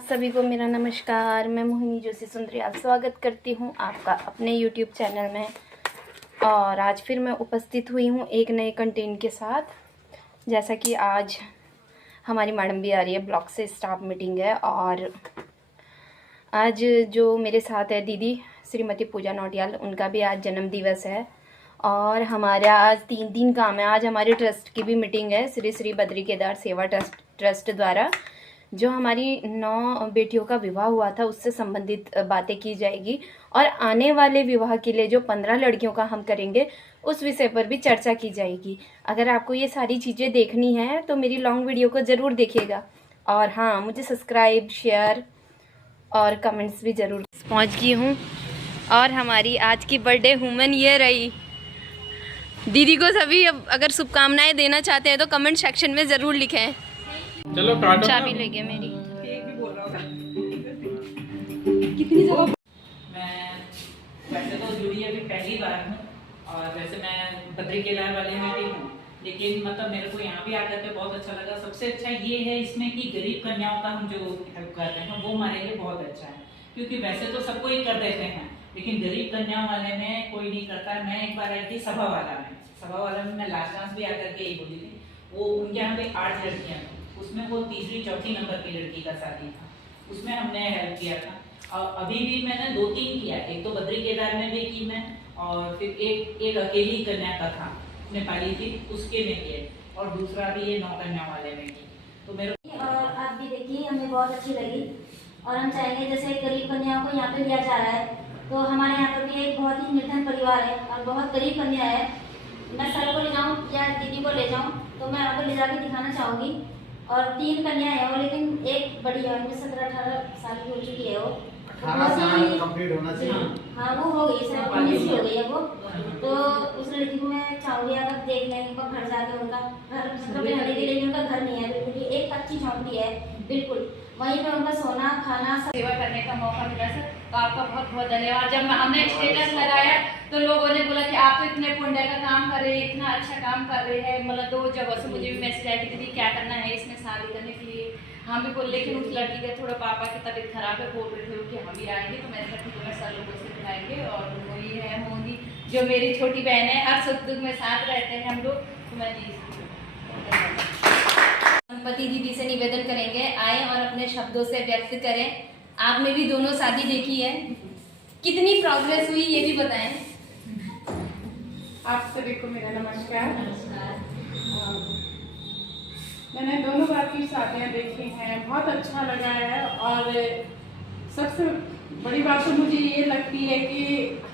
आप सभी को मेरा नमस्कार। मैं मोहिनी जोशी सुंदरियाल स्वागत करती हूं आपका अपने YouTube चैनल में। और आज फिर मैं उपस्थित हुई हूं एक नए कंटेंट के साथ। जैसा कि आज हमारी मैडम भी आ रही है, ब्लॉक से स्टाफ मीटिंग है। और आज जो मेरे साथ है दीदी श्रीमती पूजा नौटियाल, उनका भी आज जन्म दिवस है। और हमारा आज 3 दिन काम है। आज हमारे ट्रस्ट की भी मीटिंग है, श्री श्री बद्री केदार सेवा ट्रस्ट द्वारा जो हमारी 9 बेटियों का विवाह हुआ था उससे संबंधित बातें की जाएगी। और आने वाले विवाह के लिए जो 15 लड़कियों का हम करेंगे उस विषय पर भी चर्चा की जाएगी। अगर आपको ये सारी चीज़ें देखनी है तो मेरी लॉन्ग वीडियो को ज़रूर देखिएगा। और हाँ, मुझे सब्सक्राइब, शेयर और कमेंट्स भी ज़रूर। पहुँच गई हूँ और हमारी आज की बर्थडे वुमन ये रही। दीदी को सभी अब अगर शुभकामनाएं देना चाहते हैं तो कमेंट सेक्शन में ज़रूर लिखें। चलो काटो। चाबी ले गया मेरी। कितनी जगह मैं वैसे तो जुड़ी अभी पहली बार हूँ और वैसे मैं बद्री केदार वाले में भी हूँ, लेकिन मतलब मेरे को यहाँ भी आकर के बहुत अच्छा लगा। सबसे अच्छा ये है इसमें कि गरीब कन्याओं का हम जो हेल्प कर रहे हैं वो हमारे लिए बहुत अच्छा है, क्योंकि वैसे तो सबको ही कर देते हैं लेकिन गरीब कन्याओं वाले में कोई नहीं करता। मैं एक बार आई थी सभा वाला में मैं लास्ट डांस भी आकर के यही बोली थी। वो उनके यहाँ पे 8 लड़कियाँ थी, उसमें वो तीसरी चौथी नंबर की लड़की का शादी था, उसमें हमने हेल्प किया था। और अभी भी मैंने 2-3 किया, एक तो बद्री केदार में भी की मैं, और फिर एक अकेली कन्या का था नेपाली थी उसके में किए, और दूसरा भी ये 9 कन्या वाले में की। तो मेरे और आप भी देखिए, हमें बहुत अच्छी लगी। और हम चाहेंगे जैसे गरीब कन्याओं को यहाँ पे लिया जा रहा है, तो हमारे यहाँ पर भी एक बहुत ही निर्धन परिवार है और बहुत गरीब कन्या है। मैं सर को ले जाऊँ या दीदी को ले जाऊँ तो मैं आपको ले जाके दिखाना चाहूँगी। और 3 कन्या है वो, लेकिन एक बड़ी है, उनमें 17-18 साल की हो चुकी है वो। 18 साल कंप्लीट होना चाहिए। हाँ, वो हो गई, शायद 19 की हो गई है वो। तो उस लड़की को मैं चाहूँगी अगर देख लें उनका घर जाके, उनका घर कपड़े हटेगी लेकिन उनका घर नहीं है बिल्कुल, एक कच्ची झोंपड़ी है बिल्कुल, वहीं पे उनका सोना खाना सेवा करने का मौका मिला सर, तो आपका बहुत बहुत धन्यवाद। जब हमने स्टेटस लगाया तो लोगों ने बोला कि आप तो इतने पुण्य का काम कर रहे हैं, इतना अच्छा काम कर रहे हैं। मतलब 2 जगह से मुझे भी मैसेज आया कि दीदी क्या करना है इसमें शादी करने के लिए। हम भी बोल, लेकिन उस लड़की का थोड़ा पापा की तबीयत खराब है, बोल रहे थे कि हम भी आएंगे। तो मैंने कहा ठीक है, सर लोगों से बुलाएंगे। और वो ये है मोदी जो मेरी छोटी बहन है, हर सुख दुख में साथ रहते हैं हम लोग। तो मैं संपत्ति दीदी से निवेदन करेंगे आए और अपने शब्दों से व्यक्त करें। आपने भी दोनों शादी देखी है, कितनी प्रोग्रेस हुई ये भी बताएं। आप सभी को मेरा नमस्कार। मैंने दोनों बार की शादियाँ देखी हैं, बहुत अच्छा लगा है। और सबसे बड़ी बात तो मुझे ये लगती है कि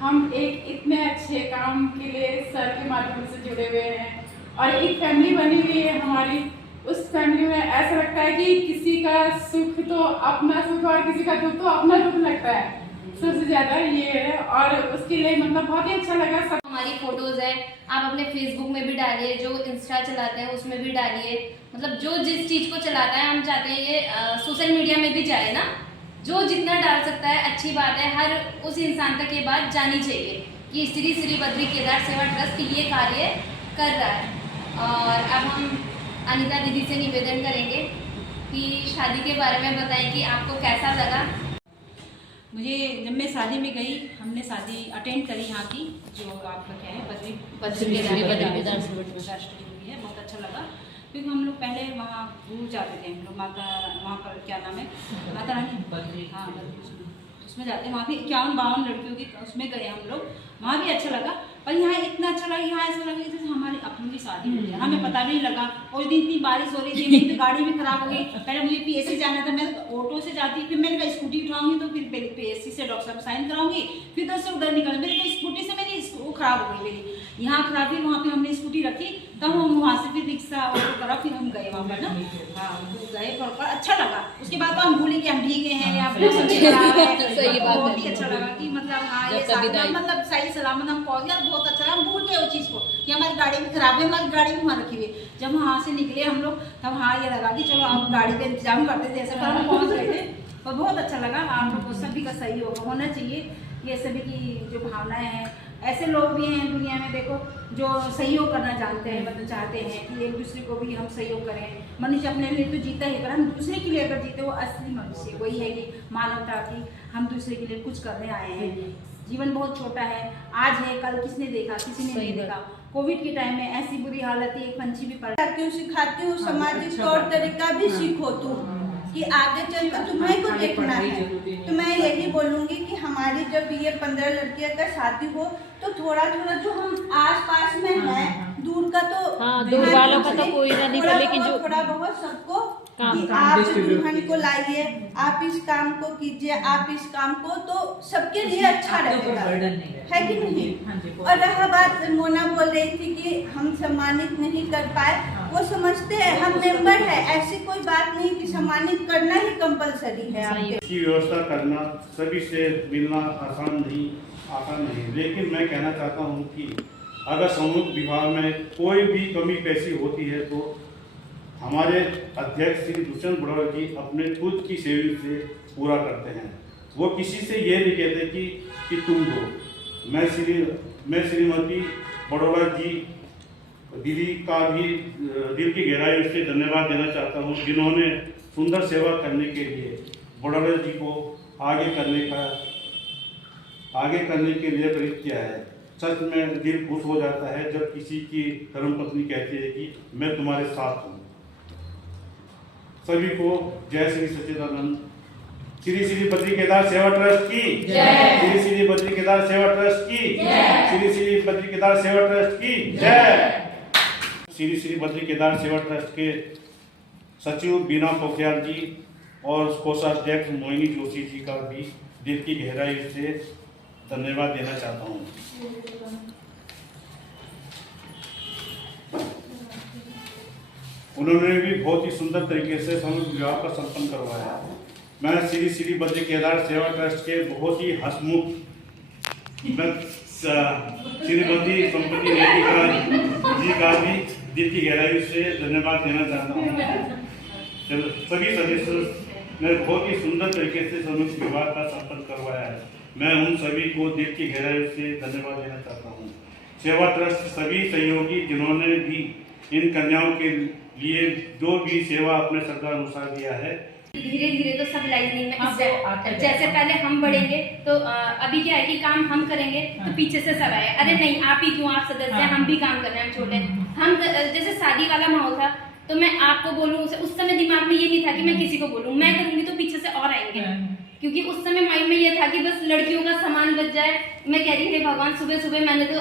हम एक इतने अच्छे काम के लिए सर के माध्यम से जुड़े हुए हैं और एक फैमिली बनी हुई है हमारी। उस फैमिली में ऐसा लगता है कि किसी का सुख तो अपना सुख और किसी का दुख तो अपना दुख लगता है, सबसे ज्यादा ये है। और उसके लिए मतलब बहुत ही अच्छा लगा। सब हमारी फोटोज है, आप अपने फेसबुक में भी डालिए, जो इंस्टा चलाते हैं उसमें भी डालिए। मतलब जो जिस चीज़ को चलाता है, हम चाहते हैं ये सोशल मीडिया में भी जाए ना। जो जितना डाल सकता है अच्छी बात है, हर उस इंसान तक ये बात जानी चाहिए कि श्री श्री बद्री केदार सेवा ट्रस्ट ये कार्य कर रहा है। और अब हम अनीता दीदी से निवेदन करेंगे कि शादी के बारे में बताएं कि आपको कैसा लगा। मुझे जब मैं शादी में गई, हमने शादी अटेंड करी यहाँ की, जो आपका क्या है बद्री केदार है, बहुत अच्छा लगा। क्योंकि हम लोग पहले वहाँ दूर जाते थे, हम लोग माता वहाँ पर क्या नाम है, माता रानी बद्री, हाँ बद्री उसमें जाते हैं। वहाँ भी 51-52 लड़कियों की उसमें गए हम लोग, वहाँ भी अच्छा लगा। पर यहाँ इतना अच्छा लगा, यहाँ ऐसा लगा जैसे हमारी अपनों की शादी हुई है, हमें पता भी नहीं लगा। और दिन इतनी बारिश हो रही थी, मेरी तो गाड़ी भी खराब हो गई। पहले मुझे पीएससी जाना था, मैं ऑटो से जाती, फिर मैंने कहा स्कूटी उठाऊंगी तो फिर पीएससी से डॉक्टर साहब साइन कराऊंगी, फिर तो उधर निकल मेरी स्कूटी से मेरी वो खराब हो गई मेरी, यहाँ खराब हुई। वहाँ पे हमने स्कूटी रखी, तब हम वहाँ से फिर रिक्शा ऑटो करा, फिर हम गए वहाँ पर ना। हाँ गए पर अच्छा लगा। उसके बाद तो हम भूले कि हम भीगे हैं या सही बात, बहुत ही अच्छा लगा कि मतलब हाँ ये मतलब सही सलामत हम पहुँच गए। बहुत अच्छा लगा, हम भूल गए उस चीज़ को कि हमारी गाड़ी भी खराब है, हमारी गाड़ी भी वहाँ रखी हुई है। जब वहाँ से निकले हम लोग तब हाँ ये लगा कि चलो हम गाड़ी का इंतजाम करते थे, ऐसे पर हम पहुँच गए थे। और बहुत अच्छा लगा। आप लोग को सभी का सहयोग होना चाहिए, ये सभी की जो भावनाएं हैं ऐसे लोग भी हैं दुनिया में, देखो, जो सहयोग करना जानते हैं, मतलब चाहते हैं कि एक दूसरे को भी हम सहयोग करें। मनुष्य अपने लिए तो जीता ही, पर हम दूसरे के लिए अगर जीते, वो असली मनुष्य वही है कि मानवता की हम दूसरे के लिए कुछ करने आए हैं। जीवन बहुत छोटा है, आज है कल किसने देखा, किसी ने नहीं देखा। कोविड के टाइम में ऐसी बुरी हालत थी, एक पंछी भी पड़ सिखाती हूँ, सामाजिक तौर तरीका भी सीखो तुम, कि आगे चलकर तुम्हें को देखना है। तो मैं यही बोलूँगी कि हमारी जब ये 15 लड़कियों का शादी हो तो थोड़ा थोड़ा जो हम आस पास में है, दूर का तो दूर वालों का तो कोई ना नहीं, लेकिन जो थोड़ा बहुत सबको कि आप दुल्हन को लाइए, आप इस काम को कीजिए, आप इस काम को, तो सबके लिए अच्छा रहेगा, है कि नहीं। और रहा बात, मोना बोल रही थी कि हम सम्मानित नहीं कर पाए, वो समझते हैं हम मेंबर है, ऐसी कोई बात नहीं कि सम्मानित करना ही कंपलसरी है। आपके इसकी व्यवस्था करना सभी से मिलना आसान नहीं, लेकिन मैं कहना चाहता हूँ कि अगर सामूहिक विवाह में कोई भी कमी पेशी होती है तो हमारे अध्यक्ष श्री दुष्यंत बड़ौदा जी अपने खुद की सेविंग से पूरा करते हैं। वो किसी से ये नहीं कहते कि तुम दो। मैं श्रीमती बड़ौदा जी दीदी का भी दिल की गहराई से धन्यवाद देना चाहता हूँ, जिन्होंने सुंदर सेवा करने के लिए बड़ौदा जी को आगे करने के लिए प्रेरित किया है। सच में दिल खुश हो जाता है जब किसी की धर्मपत्नी कहती है कि मैं तुम्हारे साथ हूँ। सभी को जय श्री सच्चिदानंद। श्री श्री बद्री केदार सेवा ट्रस्ट की जय। श्री श्री बद्री केदार सेवा ट्रस्ट की जय। श्री श्री बद्री केदार सेवा ट्रस्ट की जय। श्री श्री बद्री केदार सेवा ट्रस्ट के सचिव बीना पोखरियाल जी और कोषाध्यक्ष मोहिनी जोशी जी का भी दिल की गहराई से धन्यवाद देना चाहता हूँ। उन्होंने भी बहुत ही सुंदर तरीके से सामूहिक विवाह का संपन्न करवाया। मैं श्री श्री बद्री केदार सेवा ट्रस्ट के बहुत ही हंसमुख श्रीमती संपत्ति जी का भी दिल की गहराई से धन्यवाद देना चाहता हूँ। सभी सदस्यों ने बहुत ही सुंदर तरीके से सामूहिक विवाह का संपन्न करवाया है। मैं उन सभी को दिल की गहराई से धन्यवाद देना चाहता हूँ। सेवा ट्रस्ट सभी सहयोगी जिन्होंने भी इन कन्याओं के लिए जो भी सेवा अपने श्रद्धा अनुसार दिया है। धीरे धीरे तो सब लाइनिंग में, जैसे पहले हम बढ़ेंगे तो अभी क्या है कि काम हम करेंगे तो पीछे से सब आए, अरे नहीं आप ही क्यों, आप सदस्य हैं, हम भी काम कर रहे हैं, हम छोटे। हम जैसे शादी वाला माहौल था तो मैं आपको बोलूँ, उस समय दिमाग में ये नहीं था कि मैं किसी को बोलूँ, मैं करूँगी तो पीछे से और आएंगे, क्योंकि उस समय माइंड में ये था कि बस लड़कियों का सामान बच जाए। मैं कह रही थी भगवान, सुबह सुबह मैंने तो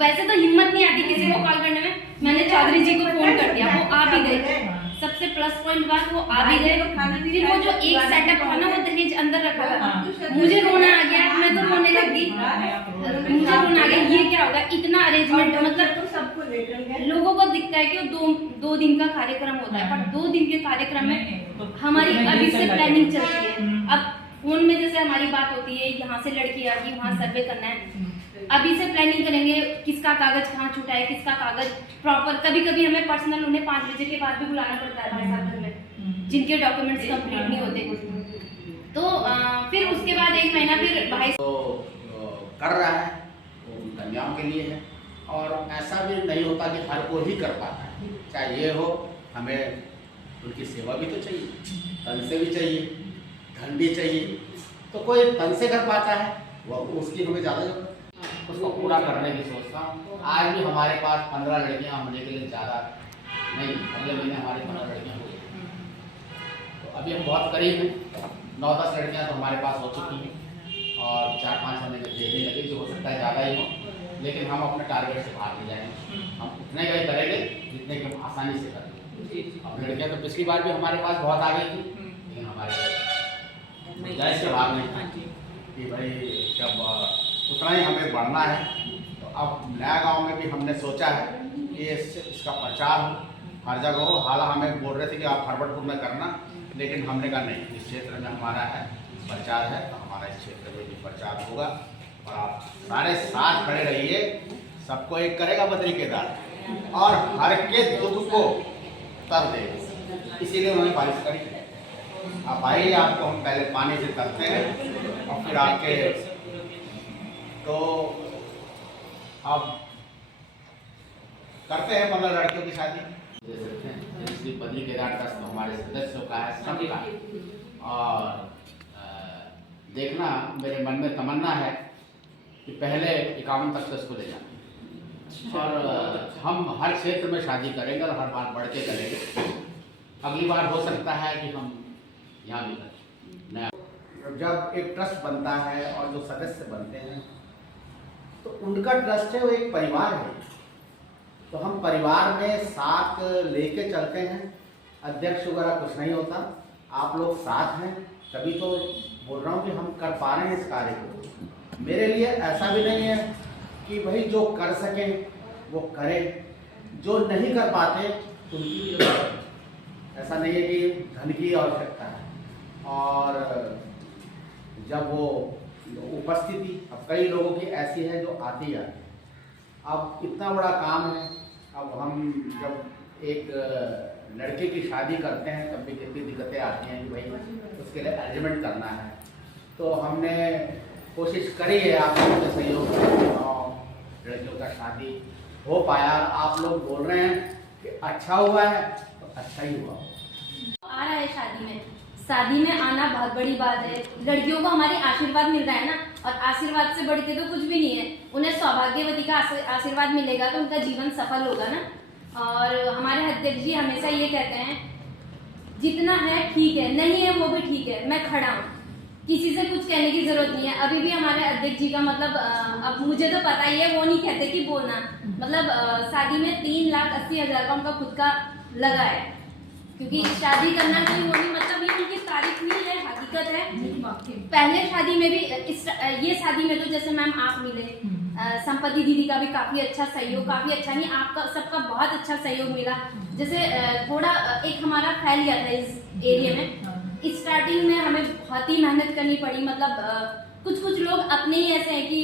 वैसे तो हिम्मत नहीं आती किसी को कॉल करने में, मैंने चौधरी जी को फोन कर दिया, वो आ भी गए। सबसे प्लस पॉइंट बात, वो आ भी गए। फिर वो जो एक सेटअप था ना, वो दहेज अंदर रखा था, मुझे रोना आ गया, मैं तो रोने लगी, मुझे रोना आ गया, ये क्या होगा, इतना अरेंजमेंट, मतलब सबको लेकर लोगों को दिखता है कि दो दिन का कार्यक्रम होता है, पर 2 दिन के कार्यक्रम में हमारी अभी से प्लानिंग चलती है। अब फोन में जैसे हमारी बात होती है, यहाँ से लड़की आ गई, वहाँ सर्वे करना है, अभी से प्लानिंग करेंगे, किसका कागज कहाँ छूटा है, किसका कागज प्रॉपर। कभी कभी हमें पर्सनल उन्हें 5 बजे के बाद भी बुलाना पड़ता है भाई साहब घर में, जिनके डॉक्यूमेंट्स कंप्लीट नहीं होते। तो फिर उसके बाद 1 महीना फिर भाई तो कर रहा है, वो उन कन्याओं के लिए है। और ऐसा भी नहीं होता कि हर को ही कर पाता है, चाहे ये हो, हमें उनकी सेवा भी तो चाहिए, तन से भी चाहिए, धन भी चाहिए। तो कोई तन से कर पाता है, वह उसकी हमें ज़्यादा जरूरत है, उसको पूरा करने की सोचता हूँ। आज भी हमारे पास 15 लड़कियाँ होने के लिए ज़्यादा नहीं, अगले महीने हमारे 15 लड़कियाँ हो गई। तो अभी हम बहुत करीब हैं, 9-10 लड़कियाँ तो हमारे पास हो चुकी हैं और 4-5 हमें देने लगे, जो हो सकता है ज़्यादा ही हो, लेकिन हम अपने टारगेट से बाहर नहीं जाएंगे, हम उतने का ही करेंगे जितने कि हम आसानी से करेंगे। अब लड़कियाँ तो पिछली बार भी हमारे पास बहुत आ गई थी, लेकिन हमारे गुंजाइश के भाग नहीं था कि भाई जब उतना ही हमें बढ़ना है। तो अब नया गांव में भी हमने सोचा है कि इसका प्रचार हो, हर जगह हो। हालांकि हमें बोल रहे थे कि आप हरबटपुर में करना, लेकिन हमने कहा नहीं, इस क्षेत्र में हमारा है प्रचार है, तो हमारा इस क्षेत्र में भी प्रचार होगा। और आप सारे साथ खड़े रहिए, सबको एक करेगा बद्री केदार और हर के दुख को तर देगा, इसीलिए उन्होंने बारिश करी। आप आइए, आपको हम पहले पानी से तरते हैं और फिर आपके तो अब करते हैं मतलब लड़कियों की शादी दे सकते हैं। श्री बद्री केदार ट्रस्ट हमारे सदस्यों का है, सबका। और देखना मेरे मन में तमन्ना है कि पहले 51 तक तो इसको ले जाना, और हम हर क्षेत्र में शादी करेंगे और हर बार बढ़ के करेंगे। अगली बार हो सकता है कि हम यहाँ भी करें नया। जब एक ट्रस्ट बनता है और जो सदस्य बनते हैं तो उनका ट्रस्ट है, वो एक परिवार है, तो हम परिवार में साथ लेके चलते हैं। अध्यक्ष वगैरह कुछ नहीं होता, आप लोग साथ हैं, तभी तो बोल रहा हूँ कि हम कर पा रहे हैं इस कार्य को। मेरे लिए ऐसा भी नहीं है कि भाई जो कर सके वो करे, जो नहीं कर पाते उनकी भी जरूरत है। ऐसा नहीं है कि धन की आवश्यकता है। और जब वो उपस्थिति अब कई लोगों की ऐसी है जो आती है, अब इतना बड़ा काम है। अब हम जब एक लड़के की शादी करते हैं तब भी कितनी दिक्कतें आती हैं कि भाई उसके लिए अरेंजमेंट करना है, तो हमने कोशिश करी है आप लोगों के सहयोग से और लड़कियों का शादी हो पाया। आप लोग बोल रहे हैं कि अच्छा हुआ है तो अच्छा ही हुआ। आ रहा है शादी में आना बहुत बड़ी बात है। लड़कियों को हमारे आशीर्वाद मिल रहा है ना, और आशीर्वाद से बढ़ के तो कुछ भी नहीं है। उन्हें सौभाग्यवती का आशीर्वाद मिलेगा तो उनका जीवन सफल होगा ना। और हमारे अध्यक्ष जी हमेशा ये कहते हैं, जितना है ठीक है, नहीं है वो भी ठीक है, मैं खड़ा हूँ, किसी से कुछ कहने की जरूरत नहीं है। अभी भी हमारे अध्यक्ष जी का मतलब अब मुझे तो पता ही है, वो नहीं कहते कि बोलना, मतलब शादी में 3,80,000 का उनका खुद का लगा है, क्योंकि शादी करना कोई वो नहीं, मतलब ये उनकी तारीफ नहीं है, हकीकत है। पहले शादी में भी ये शादी में तो जैसे मैम आप मिले, संपत्ति दीदी का भी काफी अच्छा सहयोग, काफी अच्छा नहीं आपका सबका बहुत अच्छा सहयोग मिला। जैसे थोड़ा एक हमारा फैल गया था इस एरिया में, स्टार्टिंग में हमें बहुत ही मेहनत करनी पड़ी। मतलब कुछ लोग अपने ही ऐसे हैं कि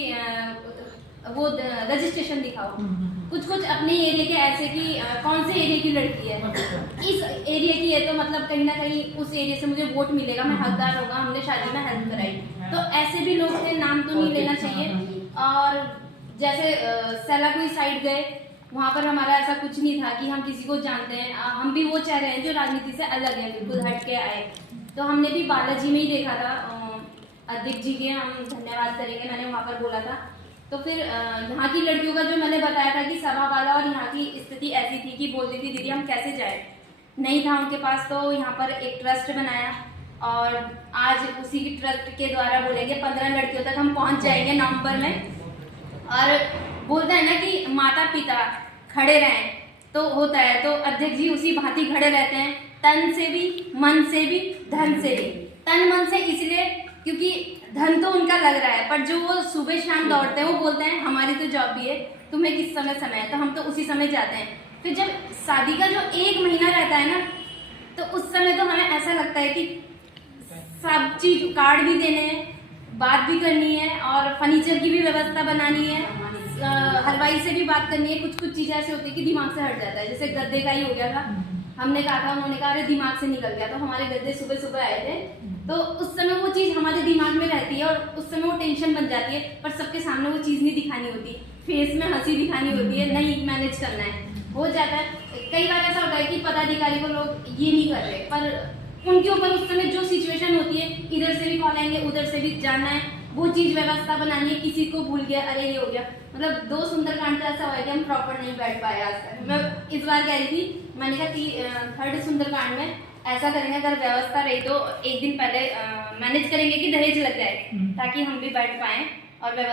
वो रजिस्ट्रेशन दिखाओ, कुछ अपने एरिया के ऐसे कि कौन से एरिया की लड़की है, इस एरिया की है तो मतलब कहीं ना कहीं उस एरिया से मुझे वोट मिलेगा, मैं हकदार होगा, हमने शादी में हेल्प कराई। तो ऐसे भी लोग थे, नाम तो नहीं लेना चाहिए। और जैसे सेलाकुई साइड गए, वहाँ पर हमारा ऐसा कुछ नहीं था कि हम किसी को जानते हैं, हम भी वो चेहरे हैं जो राजनीति से अलग है, बिल्कुल हट के आए। तो हमने भी बालाजी में ही देखा था, अध्यक्ष जी के हम धन्यवाद करेंगे, मैंने वहाँ पर बोला था। तो फिर यहाँ की लड़कियों का जो मैंने बताया था कि सभा वाला और यहाँ की स्थिति ऐसी थी कि बोलती थी दीदी हम कैसे जाए, नहीं था उनके पास। तो यहाँ पर एक ट्रस्ट बनाया और आज उसी की ट्रस्ट के द्वारा बोलेंगे 15 लड़कियों तक हम पहुँच जाएंगे नवंबर में। और बोलते हैं ना कि माता पिता खड़े रहें तो होता है, तो अध्यक्ष जी उसी भांति खड़े रहते हैं, तन से भी, मन से भी, धन से भी। तन मन से इसलिए क्योंकि धन तो उनका लग रहा है, पर जो वो सुबह शाम दौड़ते हैं वो बोलते हैं हमारी तो जॉब भी है, तुम्हें किस समय है, तो हम तो उसी समय जाते हैं। फिर जब शादी का जो 1 महीना रहता है ना, तो उस समय तो हमें ऐसा लगता है कि सब चीज कार्ड भी देने हैं, बात भी करनी है और फर्नीचर की भी व्यवस्था बनानी है, हलवाई से भी बात करनी है। कुछ चीजें ऐसे होती है कि दिमाग से हट जाता है। जैसे गद्दे का ही हो गया था, हमने कहा था, उन्होंने कहा अरे दिमाग से निकल गया, तो हमारे गद्दे सुबह आए थे। तो उस समय वो चीज हमारे दिमाग में रहती है और उस समय वो टेंशन बन जाती है, पर सबके सामने वो चीज नहीं दिखानी होती, फेस में हंसी दिखानी होती है, नहीं मैनेज करना है, हो जाता है। कई बार ऐसा होता है कि पदाधिकारी को लोग ये नहीं कर रहे, पर उनके ऊपर उस समय जो सिचुएशन होती है, इधर से भी कॉल आएंगे, उधर से भी जाना है, वो चीज व्यवस्था बनानी है। किसी को भूल गया, अरे ये हो गया, मतलब 2 सुंदरकांड तो ऐसा हुआ कि हम प्रॉपर नहीं बैठ पाए आज तक। मैं इस बार कह रही थी, मैंने कहा कि 3rd सुंदरकांड में ऐसा करेंगे, अगर व्यवस्था रही तो एक दिन पहले मैनेज करेंगे कि दहेज लग जाए, ताकि हम भी बैठ पाए और व्यवस्था